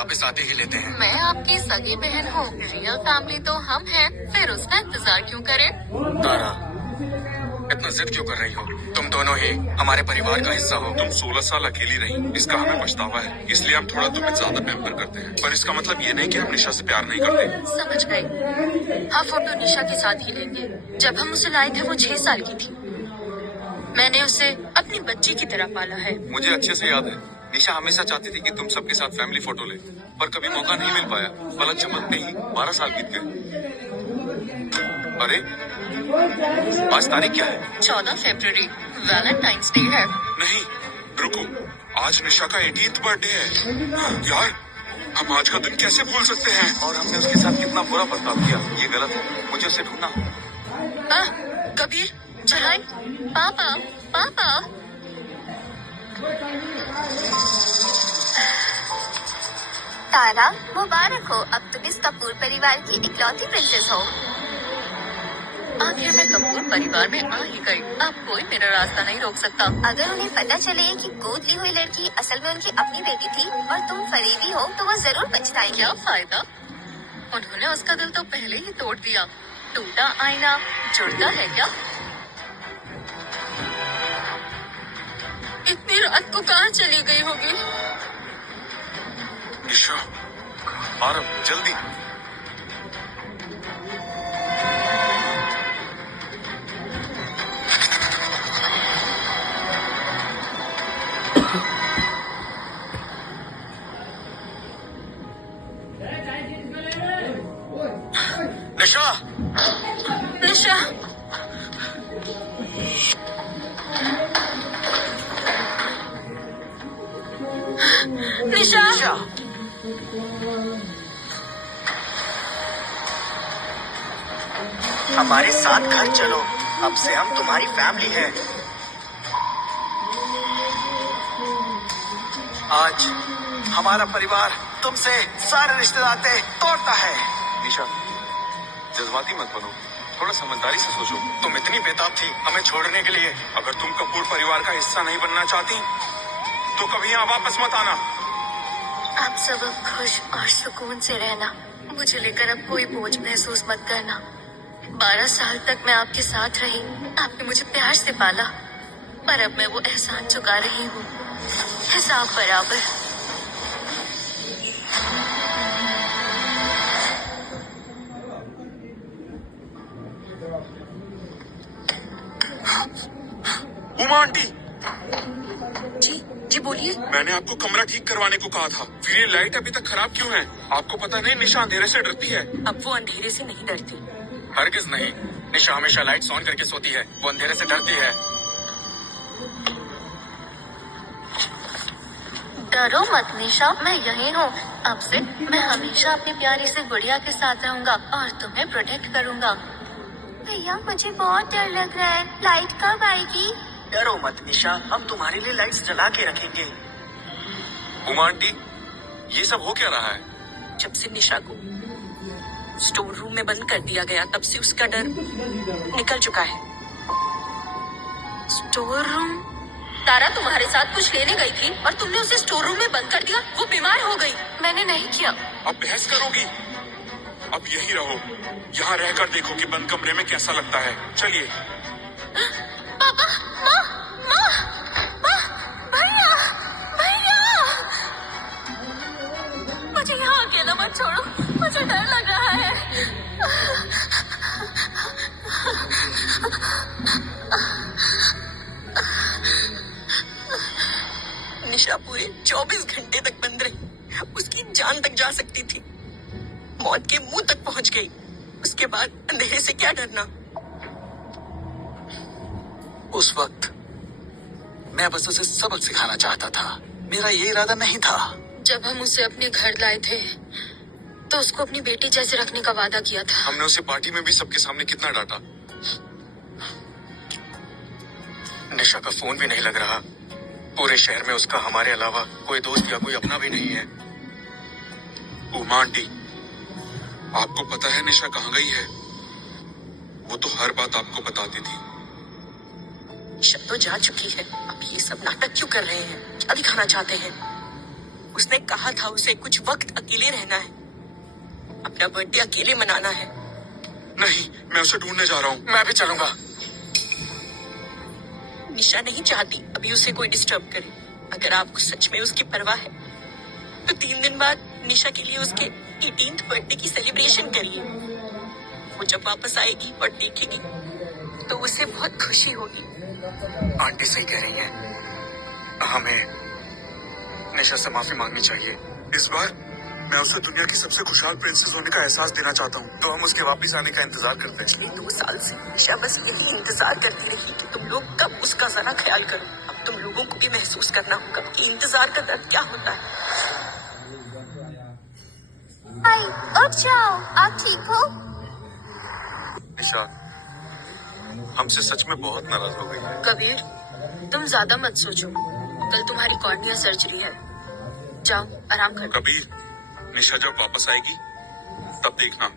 वापस आते ही लेते हैं। मैं आपकी सगी बहन हूँ, रियल फैमिली तो हम हैं, फिर उसका इंतजार क्यों करें? तारा, इतना जिद क्यों कर रही हो? तुम दोनों ही हमारे परिवार का हिस्सा हो। तुम 16 साल अकेली रही, इसका हमें पछतावा है, इसलिए हम थोड़ा तुम्हें ज्यादा पैम्पर करते हैं। पर इसका मतलब ये नहीं कि हम निशा से प्यार नहीं करते। समझ गई। हाँ, फोटो निशा के साथ ही लेंगे। जब हम उसे लाए थे वो 6 साल की थी। मैंने उसे अपनी बच्ची की तरह पाला है। मुझे अच्छे से याद है, निशा हमेशा चाहती थी कि तुम सबके साथ फैमिली फोटो ले, पर कभी मौका नहीं मिल पाया। पलक झपकते ही 12 साल बीत गए। अरे, आज तारीख क्या है? 14 फरवरी, वैलेंटाइंस डे है। नहीं, रुको, आज निशा का 18th बर्थडे है। यार, हम आज का दिन कैसे भूल सकते हैं? और हमने उसके साथ कितना बुरा बर्ताव किया, ये गलत है। मुझे उसे ढूंढना। कबीर, चढ़ाई। पापा, पापा। तारा, मुबारक हो, अब तुम इस कपूर परिवार की इकलौती प्रिंसेस हो। आखिर मैं कपूर परिवार में आ ही गई। अब कोई मेरा रास्ता नहीं रोक सकता। अगर उन्हें पता चले कि गोद ली हुई लड़की असल में उनकी अपनी बेटी थी और तुम फरेबी हो, तो वो जरूर पछताएंगे। क्या फायदा? उन्होंने उसका दिल तो पहले ही तोड़ दिया। टूटा आईना जुड़ता है क्या? इतनी रात को कहाँ चली गई होगी? निशा, आरव, जल्दी। निशा, निशा, निशा, निशा। हमारे साथ घर चलो, अब से हम तुम्हारी फैमिली हैं। आज हमारा परिवार तुमसे सारे रिश्ते नाते तोड़ता है। निशा, जज्बाती मत बनो, थोड़ा समझदारी से सोचो। तुम इतनी बेताब थी हमें छोड़ने के लिए। अगर तुम कपूर परिवार का हिस्सा नहीं बनना चाहती, तो कभी यहाँ वापस मत आना। आप सब अब खुश और सुकून से रहना। मुझे लेकर अब कोई बोझ महसूस मत करना। 12 साल तक मैं आपके साथ रही, आपने मुझे प्यार से पाला, पर अब मैं वो एहसान चुका रही हूँ, हिसाब बराबर। उमा आंटी, जी जी बोलिए। मैंने आपको कमरा ठीक करवाने को कहा था, फिर ये लाइट अभी तक खराब क्यों है? आपको पता नहीं निशा अंधेरे से डरती है। अब वो अंधेरे से नहीं डरती। हरगिज नहीं, निशा हमेशा लाइट्स ऑन करके सोती है। वो अंधेरे से डरती है। डरो मत निशा, मैं यही हूँ। अब से मैं हमेशा अपनी प्यारी से गुड़िया के साथ रहूंगा और तुम्हें प्रोटेक्ट करूंगा। भैया, मुझे बहुत डर लग रहा है, लाइट कब आएगी? डरो मत निशा, हम तुम्हारे लिए लाइट्स जला के रखेंगे। उमा आंटी, ये सब हो क्या रहा है? जब से निशा को स्टोर रूम में बंद कर दिया गया, तब से उसका डर निकल चुका है। Store room? तारा तुम्हारे साथ कुछ लेने गई थी और तुमने उसे स्टोर रूम में बंद कर दिया। वो बीमार हो गई। मैंने नहीं किया। अब बहस करोगी? अब यही रहो, यहाँ रहकर देखो कि बंद कमरे में कैसा लगता है। चलिए। पापा, माँ, माँ, माँ, भैया, भैया, मुझे यहाँ अकेला मत छोड़ो, मुझे डर लग रहा है। निशा पूरे 24 घंटे तक बंद रही। उसकी जान तक जा सकती थी। मौत के मुंह तक पहुंच गई। उसके बाद अंधेरे से क्या डरना? उस वक्त मैं बस उसे सबक सिखाना चाहता था। मेरा ये इरादा नहीं था। जब हम उसे अपने घर लाए थे, तो उसको अपनी बेटी जैसे रखने का वादा किया था। हमने उसे पार्टी में भी सबके सामने कितना डांटा। निशा का फोन भी नहीं लग रहा। पूरे शहर में उसका हमारे अलावा कोई दोस्त या कोई अपना भी नहीं है। उमा आंटी, आपको पता है निशा कहाँ गई है? वो तो हर बात आपको बताती थी। शब तो जा चुकी है, अब ये सब नाटक क्यों कर रहे हैं? क्या दिखाना चाहते हैं? उसने कहा था उसे कुछ वक्त अकेले रहना है, अपना बर्थडे अकेले मनाना है। नहीं, मैं उसे ढूंढने जा रहा हूँ। मैं भी चलूंगा। निशा नहीं चाहती अभी उसे कोई डिस्टर्ब करे। अगर आपको सच में उसकी परवाह है तो 3 दिन बाद निशा के लिए उसके 18th बर्थडे की सेलिब्रेशन करिए। वो जब वापस आएगी और देखेगी तो उसे बहुत खुशी होगी। आंटी सही कह रही हैं, हमें निशा से माफी मांगनी चाहिए। इस बार मैं उसे दुनिया की सबसे खुशहाल प्रिंसेस होने का एहसास देना चाहता हूँ, तो हम उसके वापस आने का इंतजार करते हैं। पिछले 2 साल से निशा बस यही इंतजार करती रही कि तुम लोग कब उसका जरा ख्याल करो। अब तुम लोगों को भी महसूस करना होगा कि इंतजार का दर्द क्या होता है। भाई उठ जाओ, आप ठीक हो? निशा हमसे सच में बहुत नाराज हो गई है। कबीर, तुम ज्यादा मत सोचो, कल तुम्हारी कॉर्निया सर्जरी है। जाओ आराम करो। कबीर, निशा जब वापस आएगी तब देखना,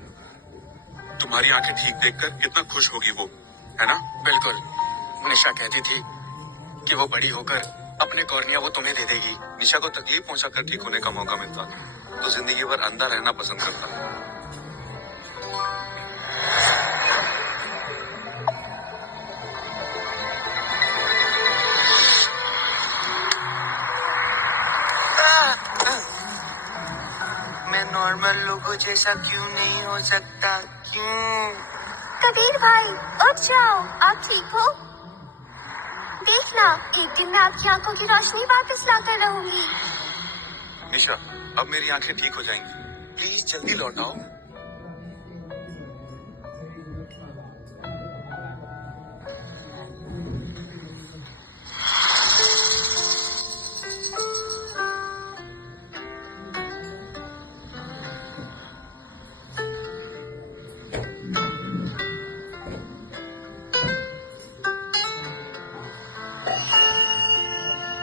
तुम्हारी आंखें ठीक देखकर कितना खुश होगी वो, है ना? बिल्कुल, निशा कहती थी कि वो बड़ी होकर अपने कॉर्निया वो तुम्हें दे देगी। निशा को तकलीफ पहुंचाकर ठीक होने का मौका मिलता तो जिंदगी भर अंधा रहना पसंद करता। मैं नॉर्मल लोगों जैसा क्यों नहीं हो सकता? क्यों? कबीर भाई उठ जाओ, आप ठीक हो? देखना, एक दिन मैं आपकी आंखों की रोशनी वापस लाकर रहूंगी। निशा, अब मेरी आंखें ठीक हो जाएंगी, प्लीज जल्दी लौट आओ।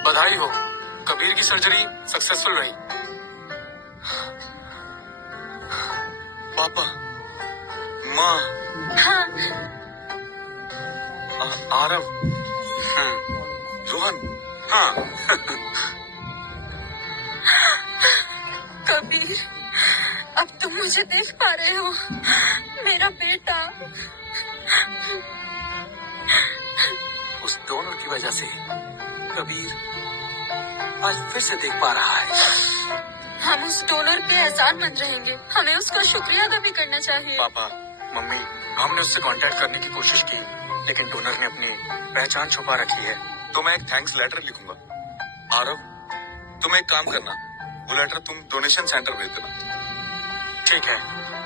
बधाई हो, कबीर की सर्जरी सक्सेसफुल रही। पापा, माँ, आरव, रोहन, हाँ। कबीर, अब तुम मुझे देख पा रहे हो, मेरा बेटा। उस डोनर की वजह से कबीर आज फिर से देख पा रहा है। हम उस डोनर के एहसानमंद रहेंगे, हमें उसका शुक्रिया अदा भी करना चाहिए। पापा, मम्मी, हमने उससे कांटेक्ट करने की कोशिश की, लेकिन डोनर ने अपनी पहचान छुपा रखी है। तो मैं एक थैंक्स लेटर लिखूंगा। आरव, तुम एक काम करना, वो लेटर तुम डोनेशन सेंटर भेज देना। ठीक है।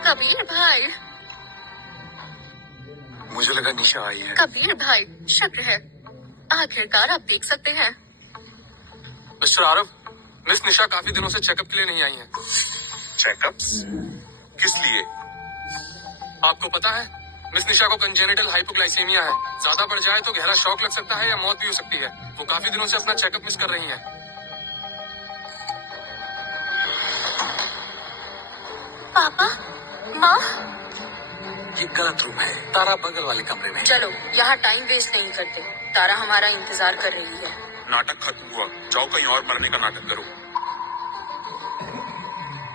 कबीर भाई, मुझे लगा निशा आई है। कबीर भाई, शुक्र है, आखिरकार आप देख सकते हैं। मिस्टर आरव, मिस निशा काफी दिनों से चेकअप के लिए नहीं आई है। चेकअप्स? किस लिए? आपको पता है, मिस निशा को कंजेनिटल हाइपोग्लाइसीमिया है। ज्यादा बढ़ जाए तो गहरा शॉक लग सकता है या मौत भी हो सकती है। वो काफी दिनों से अपना चेकअप मिस कर रही हैं। पापा, माँ, ये गलत रूम है, तारा बगल वाले कमरे में। चलो, यहाँ टाइम वेस्ट नहीं करते, तारा हमारा इंतजार कर रही है। नाटक खत्म हुआ, जाओ कहीं और मरने का नाटक करो।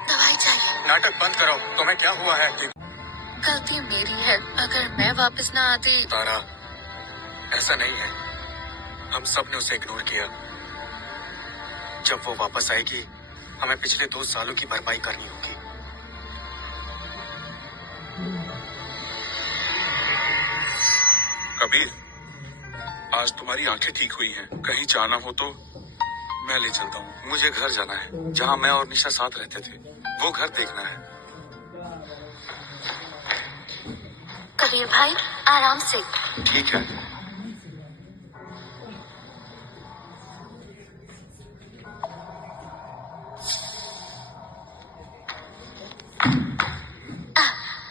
दवाई चाहिए। नाटक बंद करो, तुम्हें क्या हुआ है? गलती मेरी है, अगर मैं वापस ना आती। तारा, ऐसा नहीं है, हम सब ने उसे इग्नोर किया। जब वो वापस आएगी, हमें पिछले 2 सालों की भरपाई करनी होगी। कबीर, आज तुम्हारी आंखें ठीक हुई हैं, कहीं जाना हो तो मैं ले चलता हूँ। मुझे घर जाना है, जहाँ मैं और निशा साथ रहते थे, वो घर देखना है। कबीर भाई, आराम से। ठीक है।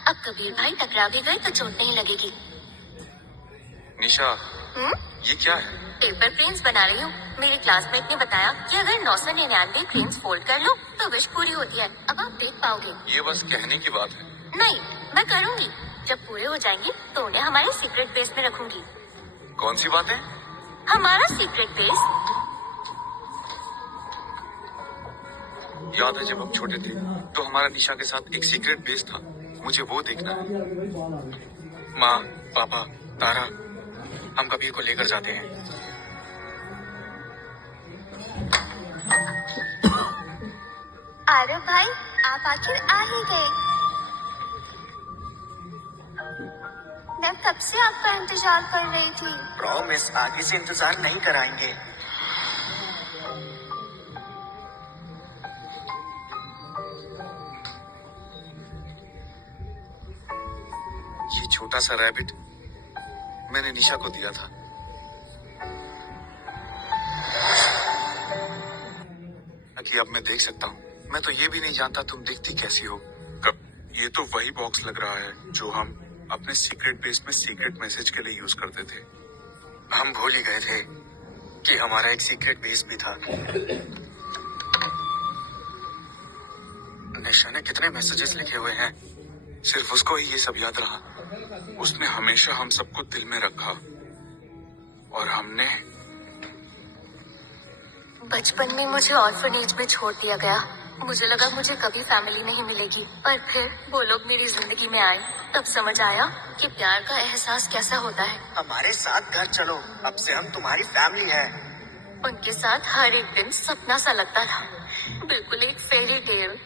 अब कबीर भाई टकरा भी गए तो चोट नहीं लगेगी। निशा, ये क्या है? पेपर क्रेन्स बना रही हूँ। मेरे क्लासमेट ने बताया कि अगर 999 क्रेन्स फोल्ड कर लो तो विश पूरी होती है। अब आप देख पाओगे। ये बस कहने की बात है। नहीं, मैं करूँगी। जब पूरे हो जाएंगे तो उन्हें हमारे सीक्रेट बेस में रखूंगी। कौन सी बात है? हमारा सीक्रेट बेस। याद है जब हम छोटे थे तो हमारा निशा के साथ एक सीक्रेट बेस था, मुझे वो देखना है। माँ, पापा, तारा, हम कबीर को लेकर जाते हैं। आरव भाई, आप आखिर आ ही गए। मैं कब से आपका इंतजार कर रही थी। प्रॉमिस आगे से इंतजार नहीं कराएंगे। ये छोटा सा रैबिट मैंने निशा को दिया था। कि अब मैं देख सकता हूँ। मैं तो ये भी नहीं जानता तुम दिखती कैसी हो। कब ये तो वही बॉक्स लग रहा है जो हम अपने सीक्रेट बेस में सीक्रेट मैसेज के लिए यूज करते थे। हम भूल ही गए थे कि हमारा एक सीक्रेट बेस भी था। निशा ने कितने मैसेजेस लिखे हुए हैं। सिर्फ उसको ही ये सब याद रहा। उसने हमेशा हम सबको दिल में रखा और हमने बचपन में मुझे ऑर्फनेज में छोड़ दिया गया। मुझे लगा मुझे कभी फैमिली नहीं मिलेगी, पर फिर वो लोग मेरी जिंदगी में आए। तब समझ आया कि प्यार का एहसास कैसा होता है। हमारे साथ घर चलो, अब से हम तुम्हारी फैमिली है। उनके साथ हर एक दिन सपना सा लगता था, बिल्कुल एक फेरी टेल।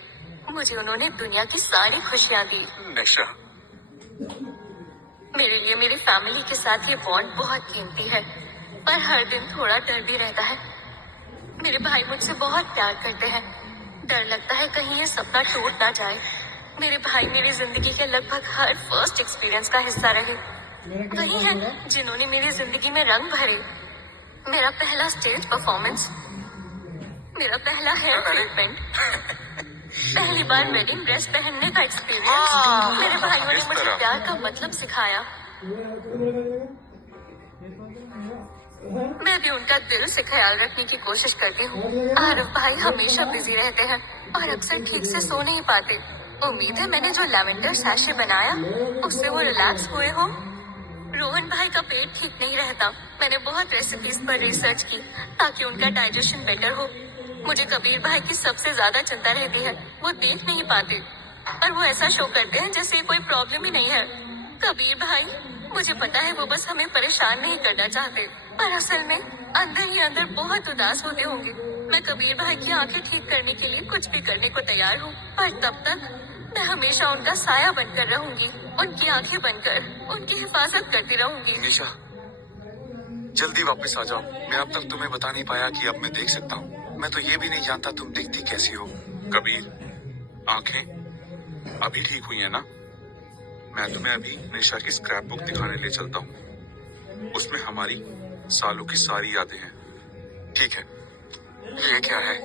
मुझे उन्होंने दुनिया की सारी खुशियाँ दी। निशा, मेरे लिए मेरी फैमिली के साथ ये बॉन्ड बहुत कीमती है, पर हर दिन थोड़ा डर भी रहता है। मेरे भाई मुझसे बहुत प्यार करते हैं। डर लगता है कहीं ये सपना टूट ना जाए। मेरे भाई मेरी जिंदगी के लगभग हर फर्स्ट एक्सपीरियंस का हिस्सा रहे। वही है जिन्होंने मेरी जिंदगी में रंग भरे। मेरा पहला स्टेज परफॉर्मेंस, मेरा पहला हेयर ट्रीटमेंट, पहली बार वेडिंग ड्रेस पहनने का एक्सपीरियंस। मेरे भाइयों ने मुझे प्यार का मतलब सिखाया। मैं भी उनका दिल से ख्याल रखने की कोशिश करती हूँ। आरव भाई हमेशा बिजी रहते हैं और अक्सर ठीक से सो नहीं पाते। उम्मीद है मैंने जो लैवेंडर सैशे बनाया उससे वो रिलैक्स हुए हो। रोहन भाई का पेट ठीक नहीं रहता। मैंने बहुत रेसिपीज पर रिसर्च की ताकि उनका डाइजेशन बेटर हो। मुझे कबीर भाई की सबसे ज्यादा चिंता रहती है। वो देख नहीं पाते और वो ऐसा शो करते हैं जैसे कोई प्रॉब्लम ही नहीं है। कबीर भाई, मुझे पता है वो बस हमें परेशान नहीं करना चाहते, पर असल में अंदर ही अंदर बहुत उदास होते होंगे। मैं कबीर भाई की आंखें ठीक करने के लिए कुछ भी करने को तैयार हूँ, पर तब तक मैं हमेशा उनका साया बनकर रहूंगी, उनकी आंखें बनकर उनकी हिफाजत करती रहूंगी। निशा, जल्दी वापस आ जाओ। मैं अब तक तुम्हें बता नहीं पाया कि अब मैं देख सकता हूँ। मैं तो ये भी नहीं जानता तुम दिखती कैसी हो। कबीर, आंखें अभी ठीक हुई है ना? मैं तुम्हें अभी निशा की स्क्रैप बुक दिखाने ले चलता हूँ। उसमें हमारी सालों की सारी यादें हैं। ठीक है? ये क्या है?